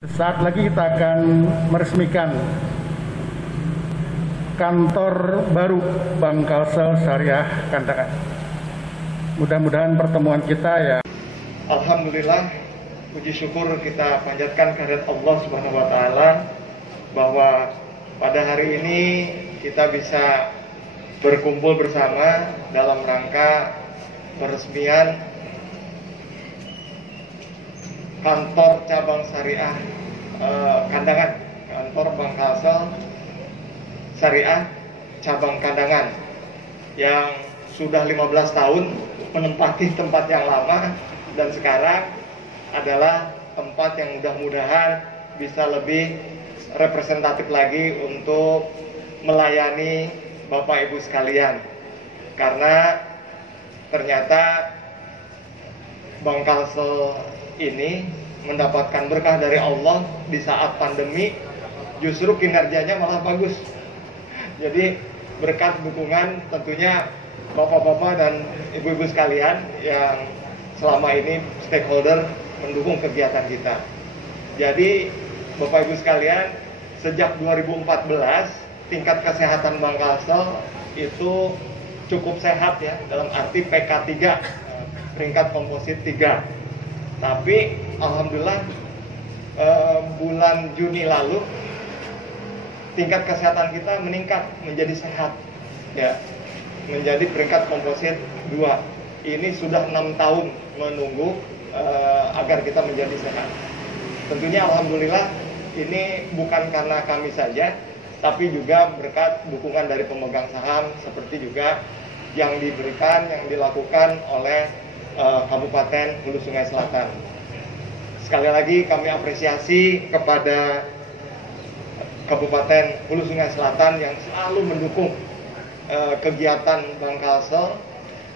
Saat lagi kita akan meresmikan kantor baru Bank Kalsel Syariah Kandangan. Mudah-mudahan pertemuan kita ya. Alhamdulillah, puji syukur kita panjatkan kehadirat Allah Subhanahu wa taala bahwa pada hari ini kita bisa berkumpul bersama dalam rangka peresmian kantor cabang syariah Kandangan, kantor Bank Kalsel Syariah cabang Kandangan yang sudah 15 tahun menempati tempat yang lama dan sekarang adalah tempat yang mudah-mudahan bisa lebih representatif lagi untuk melayani Bapak Ibu sekalian, karena ternyata Bank Kalsel ini mendapatkan berkah dari Allah di saat pandemi, justru kinerjanya malah bagus. Jadi berkat dukungan tentunya bapak-bapak dan ibu-ibu sekalian yang selama ini stakeholder mendukung kegiatan kita. Jadi Bapak Ibu sekalian, sejak 2014 tingkat kesehatan Bank Kalsel itu cukup sehat ya, dalam arti PK 3, peringkat komposit 3. Tapi alhamdulillah bulan Juni lalu tingkat kesehatan kita meningkat menjadi sehat ya, menjadi peringkat komposit 2. Ini sudah 6 tahun menunggu agar kita menjadi sehat. Tentunya alhamdulillah ini bukan karena kami saja, tapi juga berkat dukungan dari pemegang saham, seperti juga yang diberikan, yang dilakukan oleh Kabupaten Hulu Sungai Selatan. Sekali lagi kami apresiasi kepada Kabupaten Hulu Sungai Selatan yang selalu mendukung kegiatan Bank Kalsel,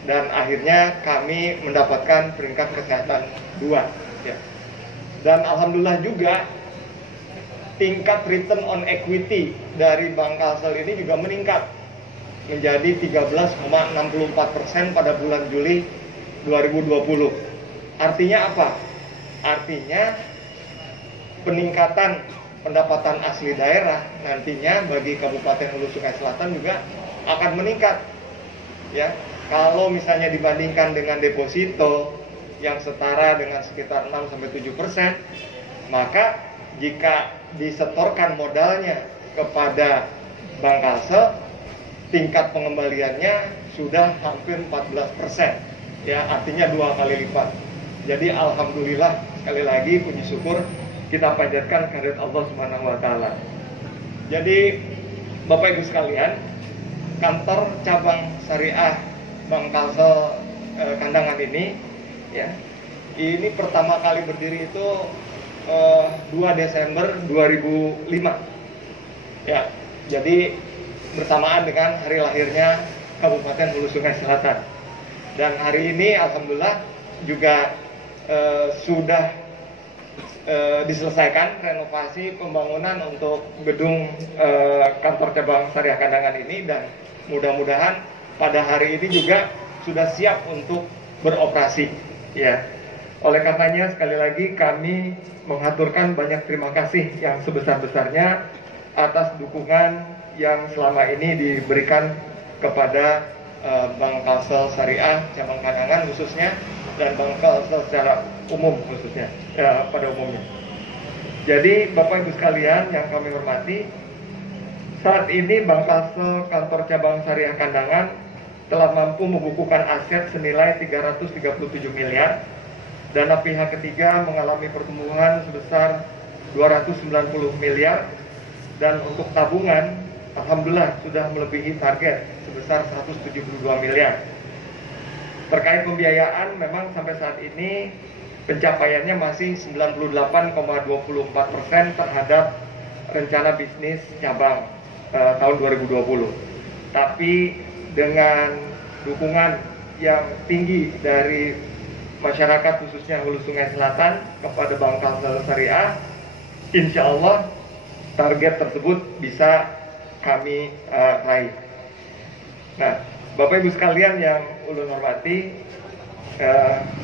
dan akhirnya kami mendapatkan peringkat kesehatan 2 ya. Dan alhamdulillah juga tingkat return on equity dari Bank Kalsel ini juga meningkat menjadi 13,64% pada bulan Juli 2020. Artinya apa? Artinya peningkatan pendapatan asli daerah nantinya bagi Kabupaten Hulu Sungai Selatan juga akan meningkat ya. Kalau misalnya dibandingkan dengan deposito yang setara dengan sekitar 6-7%, maka jika disetorkan modalnya kepada Bank Kalsel, tingkat pengembaliannya sudah hampir 14%. Ya, artinya 2 kali lipat. Jadi alhamdulillah, sekali lagi puji syukur kita panjatkan kehadirat Allah Subhanahu wa taala. Jadi Bapak Ibu sekalian, kantor cabang syariah Bank Kalsel Kandangan ini ya, ini pertama kali berdiri itu 2 Desember 2005. Ya, jadi bersamaan dengan hari lahirnya Kabupaten Hulu Sungai Selatan. Dan hari ini alhamdulillah juga sudah diselesaikan renovasi pembangunan untuk gedung kantor cabang syariah Kandangan ini, dan mudah-mudahan pada hari ini juga sudah siap untuk beroperasi ya. Oleh karenanya sekali lagi kami mengaturkan banyak terima kasih yang sebesar-besarnya atas dukungan yang selama ini diberikan kepada Bank Kalsel Syariah cabang Kandangan khususnya, dan Bank Kalsel secara umum khususnya ya, pada umumnya. Jadi Bapak Ibu sekalian yang kami hormati, saat ini Bank Kalsel kantor cabang Syariah Kandangan telah mampu membukukan aset senilai 337 miliar. Dana pihak ketiga mengalami pertumbuhan sebesar 290 miliar, dan untuk tabungan alhamdulillah sudah melebihi target sebesar 172 miliar. Terkait pembiayaan, memang sampai saat ini pencapaiannya masih 98,24% terhadap rencana bisnis cabang tahun 2020. Tapi dengan dukungan yang tinggi dari masyarakat khususnya Hulu Sungai Selatan kepada Bank Kalsel Syariah, insya Allah target tersebut bisa kami raih. Nah, Bapak Ibu sekalian yang ulun hormati,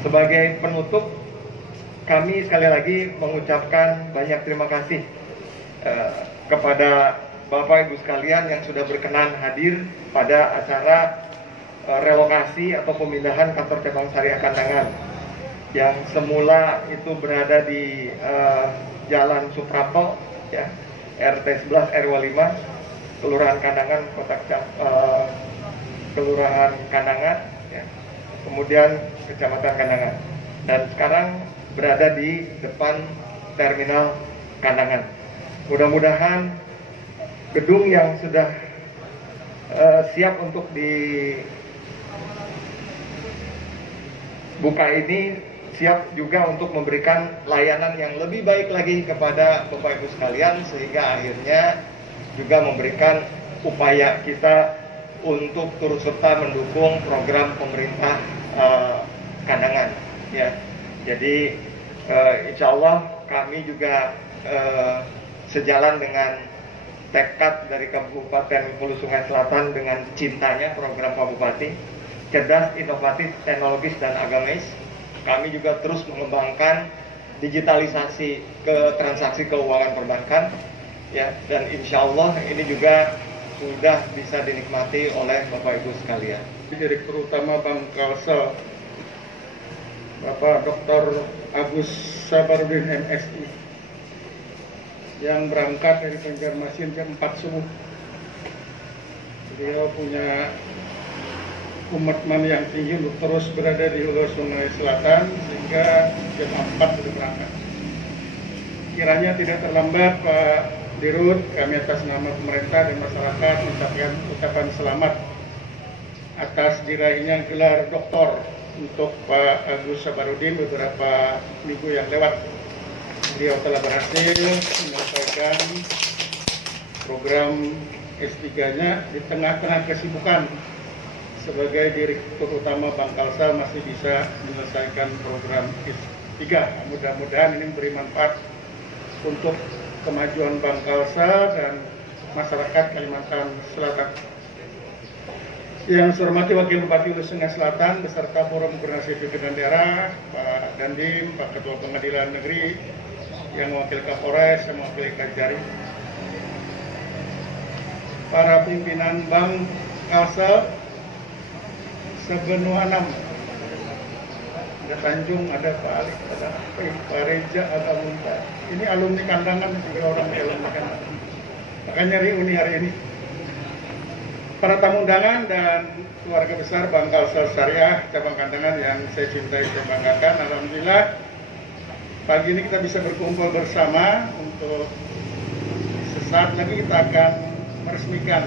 sebagai penutup kami sekali lagi mengucapkan banyak terima kasih kepada Bapak Ibu sekalian yang sudah berkenan hadir pada acara relokasi atau pemindahan kantor cabang Syariah Kandangan yang semula itu berada di Jalan Suprapto, ya, RT 11 RW 5, Kelurahan Kandangan, Kelurahan Kandangan, ya, kemudian Kecamatan Kandangan, dan sekarang berada di depan Terminal Kandangan. Mudah-mudahan gedung yang sudah siap untuk dibuka ini siap juga untuk memberikan layanan yang lebih baik lagi kepada Bapak Ibu sekalian, sehingga akhirnya juga memberikan upaya kita untuk turut serta mendukung program pemerintah Kandangan, ya. Jadi insya Allah kami juga sejalan dengan tekad dari Kabupaten Hulu Sungai Selatan dengan cintanya program Pak Bupati, cerdas, inovatif, teknologis, dan agamis. Kami juga terus mengembangkan digitalisasi ke transaksi keuangan perbankan, ya, dan insya Allah ini juga sudah bisa dinikmati oleh Bapak Ibu sekalian. Direktur Utama Bank Kalsel, Bapak Dr. Agus Sabarudin MSI, yang berangkat dari Banjarmasin jam 4 subuh. Beliau punya komitmen yang tinggi untuk terus berada di Hulu Sungai Selatan sehingga jam 4 sudah berangkat. Kiranya tidak terlambat Pak Dirut, kami atas nama pemerintah dan masyarakat mengucapkan ucapan selamat atas diraihnya gelar doktor untuk Pak Agus Sabarudin beberapa minggu yang lewat. Beliau telah berhasil menyelesaikan program S3-nya di tengah-tengah kesibukan sebagai Direktur Utama Bank Kalsel, masih bisa menyelesaikan program S3. Mudah-mudahan ini memberi manfaat untuk kemajuan Bank Kalsel dan masyarakat Kalimantan Selatan. Yang saya hormati Wakil Bupati Hulu Sungai Selatan beserta Forum Koordinasi Pimpinan Daerah, Pak Dandim, Pak Ketua Pengadilan Negeri, yang mewakili Kapolres, yang mewakili Kajari, para pimpinan Bank Kalsel sebenua 6, ada Tanjung, ada Pak Ali, ada Pak Reja, ada Munta. Ini alumni Kandangan, 3 orang alumni Kandangan. Makanya reuni hari ini. Para tamu undangan dan keluarga besar Bank Kalsel Syariah Cabang Kandangan yang saya cintai, saya banggakan. Alhamdulillah pagi ini kita bisa berkumpul bersama untuk sesaat lagi kita akan meresmikan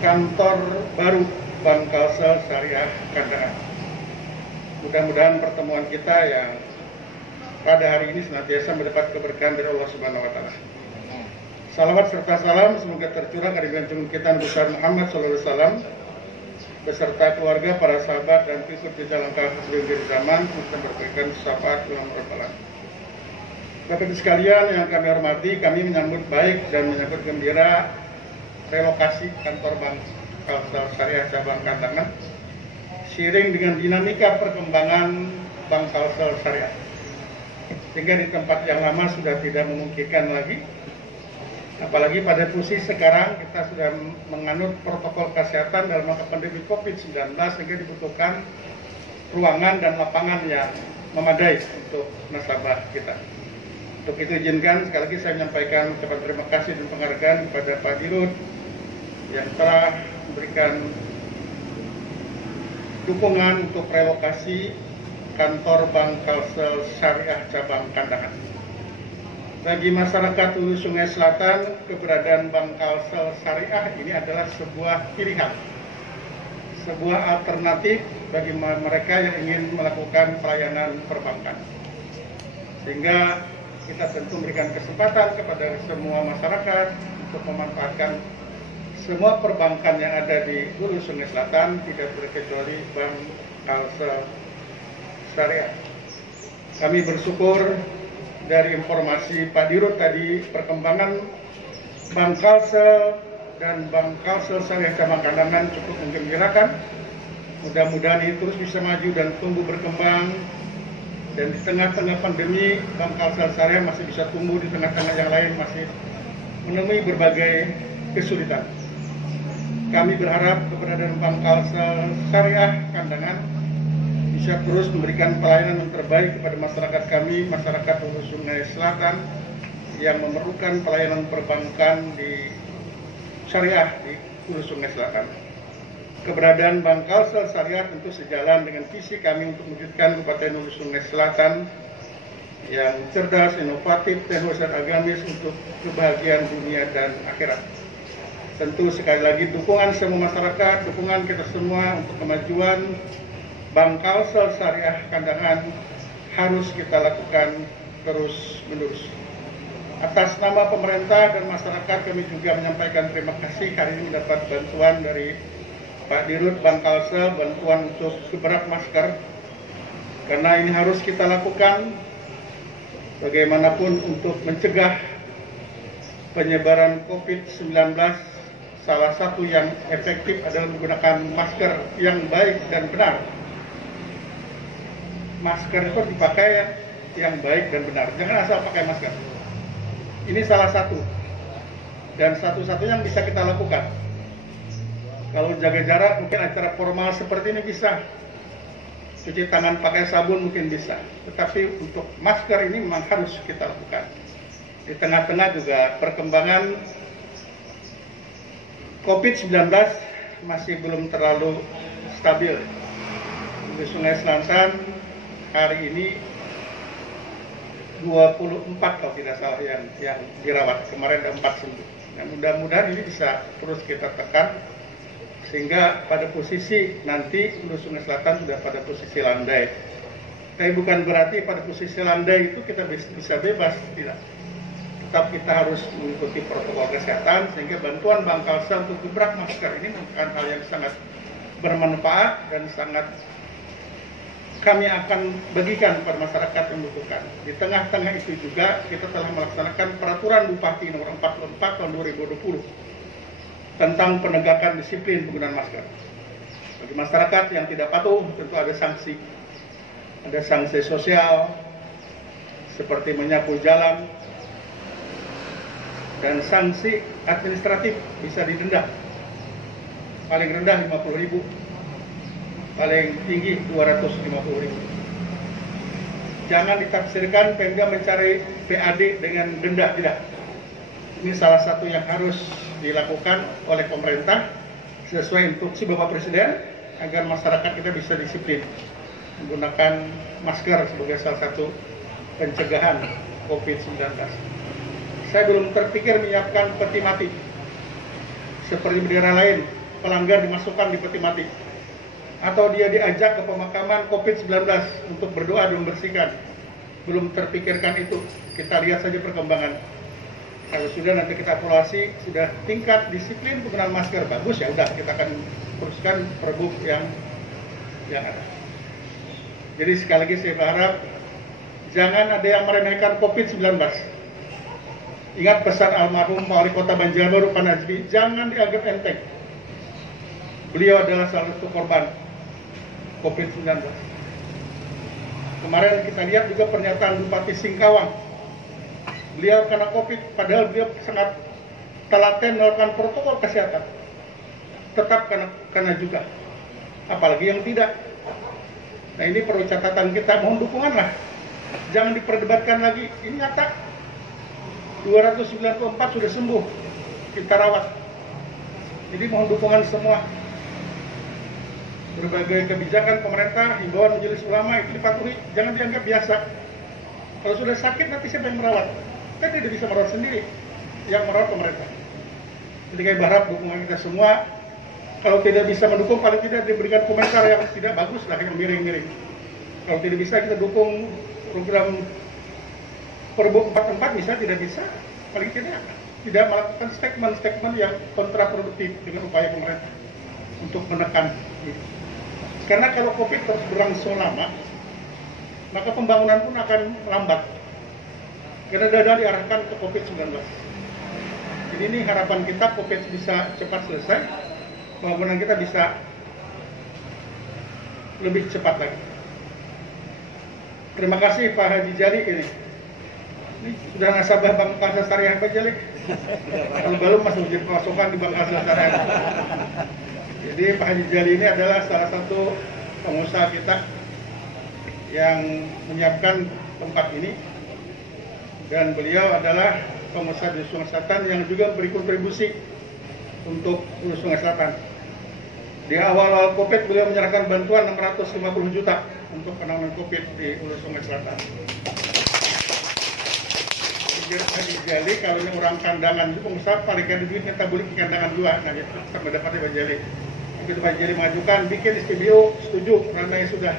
kantor baru Bank Kalsel Syariah Kandangan. Mudah-mudahan pertemuan kita yang pada hari ini senantiasa mendapat keberkahan dari Allah Subhanahu wa Ta'ala. Salawat serta salam semoga tercurah dari junjungan kita Nabi besar Muhammad SAW beserta keluarga, para sahabat, dan pengikut di jalan kaki di zaman untuk memberikan syafaat dalam Rabbana. Bapak Ibu sekalian yang kami hormati, kami menyambut baik dan menyambut gembira relokasi kantor Bank Kalsel Syariah Cabang Kandangan seiring dengan dinamika perkembangan Bank Kalsel Syariah, sehingga di tempat yang lama sudah tidak memungkinkan lagi. Apalagi pada posisi sekarang kita sudah menganut protokol kesehatan dalam masa pandemi COVID-19 sehingga dibutuhkan ruangan dan lapangan yang memadai untuk nasabah kita. Untuk itu izinkan sekali lagi saya menyampaikan ucapan terima kasih dan penghargaan kepada Pak Dirut yang telah memberikan dukungan untuk relokasi kantor Bank Kalsel Syariah Cabang Kandangan. Bagi masyarakat Hulu Sungai Selatan, keberadaan Bank Kalsel Syariah ini adalah sebuah pilihan, sebuah alternatif bagi mereka yang ingin melakukan pelayanan perbankan. Sehingga kita tentu memberikan kesempatan kepada semua masyarakat untuk memanfaatkan semua perbankan yang ada di Hulu Sungai Selatan, tidak terkecuali Bank Kalsel Syariah. Kami bersyukur dari informasi Pak Dirut tadi, perkembangan Bank Kalsel dan Bank Kalsel Syariah Cabang Kandangan cukup menggembirakan. Mudah-mudahan ini terus bisa maju dan tumbuh berkembang Dan di tengah-tengah pandemi, Bank Kalsel Syariah masih bisa tumbuh, di tengah-tengah yang lain masih menemui berbagai kesulitan. Kami berharap keberadaan Bank Kalsel Syariah Kandangan bisa terus memberikan pelayanan yang terbaik kepada masyarakat kami, masyarakat Hulu Sungai Selatan yang memerlukan pelayanan perbankan di syariah di Hulu Sungai Selatan. Keberadaan Bank Kalsel Syariah tentu sejalan dengan visi kami untuk mewujudkan Kabupaten Hulu Sungai Selatan yang cerdas, inovatif, teknologi dan agamis untuk kebahagiaan dunia dan akhirat. Tentu sekali lagi dukungan semua masyarakat, dukungan kita semua untuk kemajuan Bank Kalsel Syariah Kandangan harus kita lakukan terus-menerus. Atas nama pemerintah dan masyarakat, kami juga menyampaikan terima kasih hari ini mendapat bantuan dari Pak Dirut Bank Kalsel, bantuan untuk beberapa masker, karena ini harus kita lakukan bagaimanapun untuk mencegah penyebaran COVID-19. Salah satu yang efektif adalah menggunakan masker yang baik dan benar. Masker itu dipakai yang baik dan benar, jangan asal pakai masker. Ini salah satu dan satu-satunya yang bisa kita lakukan. Kalau jaga jarak mungkin acara formal seperti ini bisa, cuci tangan pakai sabun mungkin bisa, tetapi untuk masker ini memang harus kita lakukan. Di tengah-tengah juga perkembangan COVID-19 masih belum terlalu stabil. Di Sungai Selatan hari ini 24 kalau tidak salah yang dirawat, kemarin ada 4 sembuh. Dan mudah-mudahan ini bisa terus kita tekan sehingga pada posisi nanti Hulu Sungai Selatan sudah pada posisi landai. Tapi bukan berarti pada posisi landai itu kita bisa bebas, tidak. Tetap kita harus mengikuti protokol kesehatan sehingga bantuan Bank Kalsel untuk gebrak masker ini merupakan hal yang sangat bermanfaat dan sangat kami akan bagikan kepada masyarakat yang membutuhkan. Di tengah-tengah itu juga kita telah melaksanakan peraturan Bupati nomor 44 tahun 2020 tentang penegakan disiplin penggunaan masker. Bagi masyarakat yang tidak patuh tentu ada sanksi. Ada sanksi sosial seperti menyapu jalan dan sanksi administratif bisa didenda. Paling rendah 50.000, paling tinggi 250.000. Jangan ditafsirkan Pemda mencari PAD dengan denda, tidak. Ini salah satu yang harus dilakukan oleh pemerintah sesuai instruksi Bapak Presiden agar masyarakat kita bisa disiplin menggunakan masker sebagai salah satu pencegahan COVID-19. Saya belum terpikir menyiapkan peti mati seperti bendera lain, pelanggar dimasukkan di peti mati atau dia diajak ke pemakaman COVID-19 untuk berdoa dan membersihkan. Belum terpikirkan itu, kita lihat saja perkembangan. Kalau sudah nanti kita evaluasi, sudah tingkat disiplin penggunaan masker bagus, ya udah kita akan teruskan pergub yang ada. Jadi sekali lagi saya berharap jangan ada yang meremehkan COVID-19. Ingat pesan almarhum Wali Kota Banjarbaru Pak Najmi, jangan dianggap enteng. Beliau adalah salah satu korban COVID-19. Kemarin kita lihat juga pernyataan Bupati Singkawang. Beliau kena COVID, padahal beliau sangat telaten melakukan protokol kesehatan. Tetap kena juga. Apalagi yang tidak. Nah ini perlu catatan kita, mohon dukungan lah. Jangan diperdebatkan lagi. Ini nyata. 294 sudah sembuh. Kita rawat. Jadi mohon dukungan semua. Berbagai kebijakan pemerintah, himbauan majelis ulama itu dipatuhi. Jangan dianggap biasa. Kalau sudah sakit nanti siapa yang merawat? Kita tidak bisa merawat sendiri, yang merawat pemerintah. Jadi kami berharap dukungan kita semua. Kalau tidak bisa mendukung, paling tidak diberikan komentar yang tidak bagus lah, yang miring-miring. Kalau tidak bisa kita dukung program Perbu 44, bisa tidak bisa, paling tidak melakukan statement-statement yang kontraproduktif dengan upaya pemerintah untuk menekan ini. Karena kalau COVID terus berlangsung lama, maka pembangunan pun akan lambat. Karena dana diarahkan ke COVID-19. Jadi ini harapan kita COVID bisa cepat selesai, pembangunan kita bisa lebih cepat lagi. Terima kasih Pak Haji Jali ini sudah nasabah Bank Kalsel Syariah Pak Jali. Kalau belum masuk jadi pemasukan di Bank Kalsel Syariah. Jadi Pak Haji Jali ini adalah salah satu pengusaha kita yang menyiapkan tempat ini, dan beliau adalah pengusaha di Sungai Selatan yang juga beri kontribusi untuk Hulu Sungai Selatan. Di awal COVID beliau menyerahkan bantuan 650 juta untuk penanganan COVID di Hulu Sungai Selatan. Haji Jali kalau yang orang kandangan itu pengusaha paling ada duit minta beli ke kandangan juga, nah gitu sampai dapat Pak Jali. Begitu Pak Jali majukan bikin SPBU setuju karena yang sudah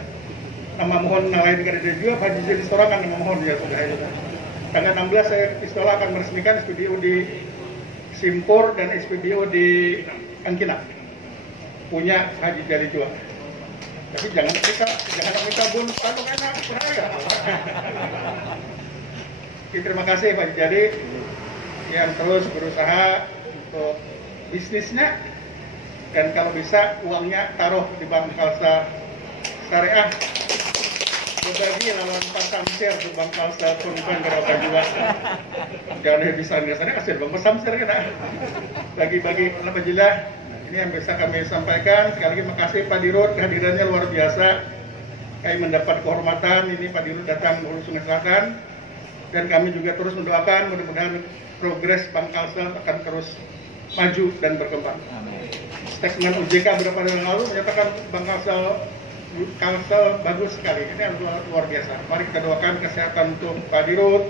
nama mohon lain dengan dia juga Pak Jali sorangan nama mohon ya sudah itu. Tanggal 16 saya istilah akan meresmikan SPBU di Simpur dan SPBU di Angkina punya Haji Jali juga. Tapi jangan kita bun kalau enak berharga. Terima kasih Pak Jali yang terus berusaha untuk bisnisnya, dan kalau bisa uangnya taruh di Bank Kalsel Syariah, berbagi lawan Pak Samsir di Bank Kalsel pun berapa juga. Jangan bisa biasanya kasih Bank Samsir kita bagi-bagi. Alhamdulillah ini yang bisa kami sampaikan. Sekali lagi makasih Pak Dirut, kehadirannya luar biasa. Kami mendapat kehormatan ini Pak Dirut datang ke Hulu Sungai Selatan. Dan kami juga terus mendoakan mudah-mudahan progres Bank Kalsel akan terus maju dan berkembang. Statement OJK beberapa hari yang lalu menyatakan Bank Kalsel bagus sekali. Ini luar biasa. Mari kita doakan kesehatan untuk Pak Dirut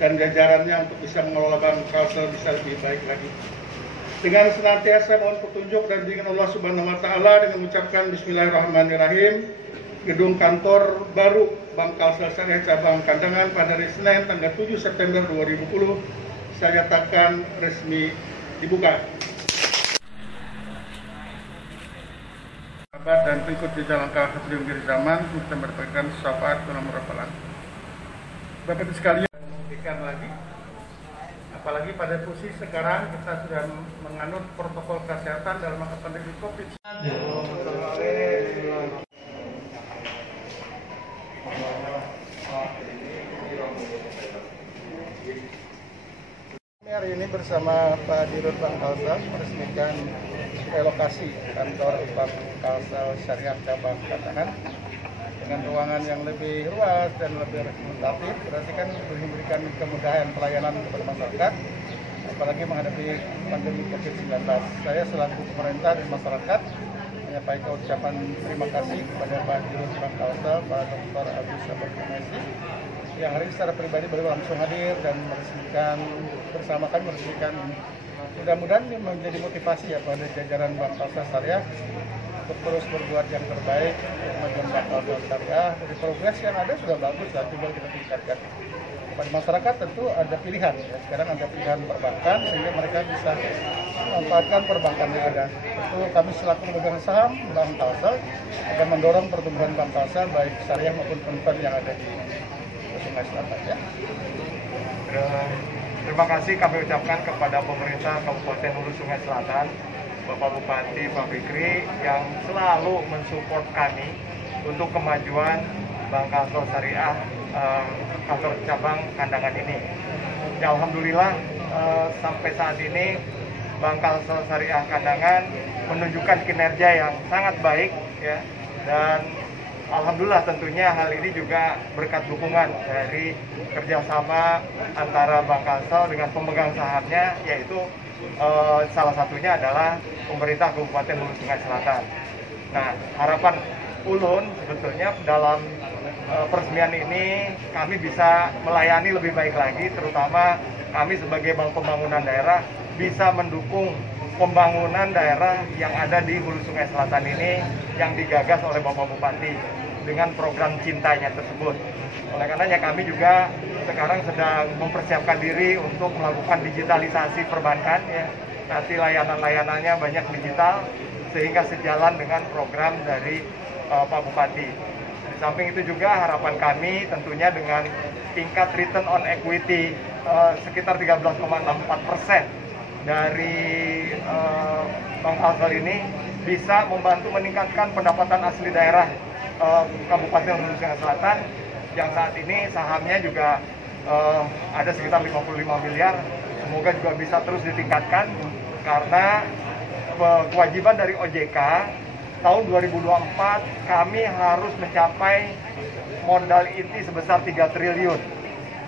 dan jajarannya untuk bisa mengelola Bank Kalsel bisa lebih baik lagi. Dengan senantiasa mohon petunjuk dan bimbingan Allah Subhanahu wa taala dengan mengucapkan bismillahirrahmanirrahim. Gedung kantor baru Bank Kalsel Syariah Cabang Kandangan pada hari Senin tanggal 7 September 2020 saya nyatakan resmi dibuka. Sahabat dan pengikut di jalan kaki sebelum zaman kita mendapatkan syafaat nomor rafalan. Bapak Ibu sekalian, memberikan lagi, apalagi pada posisi sekarang kita sudah menganut protokol kesehatan dalam masa pandemi COVID. Hari ini bersama Pak Dirut Bank Kalsel meresmikan relokasi kantor Bank Kalsel Syariah Cabang Kandangan dengan ruangan yang lebih luas dan lebih representatif. Berarti kan memberikan kemudahan pelayanan kepada masyarakat, apalagi menghadapi pandemi COVID-19. Saya selaku pemerintah dan masyarakat menyampaikan ucapan terima kasih kepada Pak Dirut Bank Kalsel, Pak Dr. Agus Sabar Kumesi, yang hari ini secara pribadi baru langsung hadir dan meresmikan bersama kami meresmikan ini. Mudah-mudahan ini menjadi motivasi ya pada jajaran Bank Kalsel Syariah untuk terus berbuat yang terbaik untuk kemajuan Bank Kalsel Syariah. Dari progres yang ada sudah bagus, lah tinggal kita tingkatkan. Pada masyarakat tentu ada pilihan ya. Sekarang ada pilihan perbankan sehingga mereka bisa memanfaatkan perbankan yang ada. Tentu kami selaku pemegang saham Bank Kalsel akan mendorong pertumbuhan Bank Kalsel baik syariah maupun konven yang ada di Sungai Selatan ya. Terima kasih kami ucapkan kepada pemerintah Kabupaten Hulu Sungai Selatan, Bapak Bupati Pak Fikri yang selalu mensupport kami untuk kemajuan Bank Kalsel Syariah kantor cabang Kandangan ini. Ya, alhamdulillah sampai saat ini Bank Kalsel Syariah Kandangan menunjukkan kinerja yang sangat baik ya, dan alhamdulillah tentunya hal ini juga berkat dukungan dari kerjasama antara Bank Kalsel dengan pemegang sahamnya, yaitu salah satunya adalah pemerintah Kabupaten Hulu Sungai Selatan. Nah, harapan ulun sebetulnya dalam peresmian ini kami bisa melayani lebih baik lagi, terutama kami sebagai Bank Pembangunan Daerah bisa mendukung pembangunan daerah yang ada di Hulu Sungai Selatan ini yang digagas oleh Bapak Bupati dengan program cintanya tersebut. Oleh karenanya kami juga sekarang sedang mempersiapkan diri untuk melakukan digitalisasi perbankan ya. Nanti layanan-layanannya banyak digital sehingga sejalan dengan program dari Pak Bupati. Di samping itu juga harapan kami tentunya dengan tingkat return on equity sekitar 13,64% dari Bank Kalsel ini bisa membantu meningkatkan pendapatan asli daerah Kabupaten Hulu Sungai Selatan yang saat ini sahamnya juga ada sekitar 55 miliar. Semoga juga bisa terus ditingkatkan karena kewajiban dari OJK tahun 2024 kami harus mencapai modal inti sebesar 3 triliun.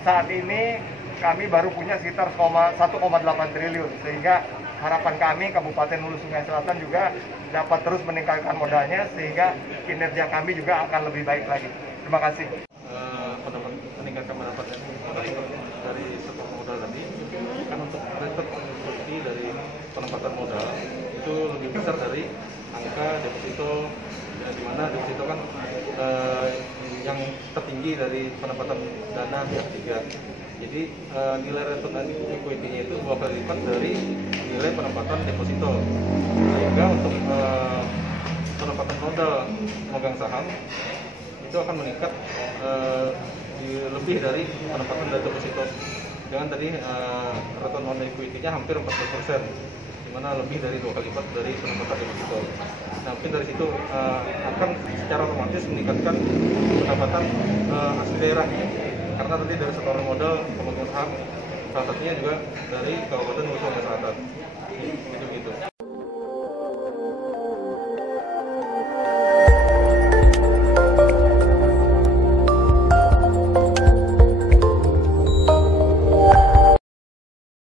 Saat ini kami baru punya sekitar 1,8 triliun, sehingga harapan kami Kabupaten Hulu Sungai Selatan juga dapat terus meningkatkan modalnya sehingga kinerja kami juga akan lebih baik lagi. Terima kasih. Meningkatkan pendapatan dari sektor modal tadi kan untuk return on equity dari penempatan modal itu lebih besar dari angka deposito, ya, di mana deposito kan yang tertinggi dari penempatan dana pihak ketiga. Jadi nilai return on equity-nya itu 2 kali lipat dari nilai penempatan deposito. Sehingga untuk penempatan modal memegang saham itu akan meningkat lebih dari penempatan dari deposito. Jangan tadi return on equity-nya hampir 40%, di mana lebih dari 2 kali lipat dari penempatan deposito. Nah, mungkin dari situ akan secara otomatis meningkatkan pendapatan asli daerah, karena tadi dari setoran modal pemegang saham salah satunya juga dari Kabupaten Hulu Sungai Selatan. Gitu.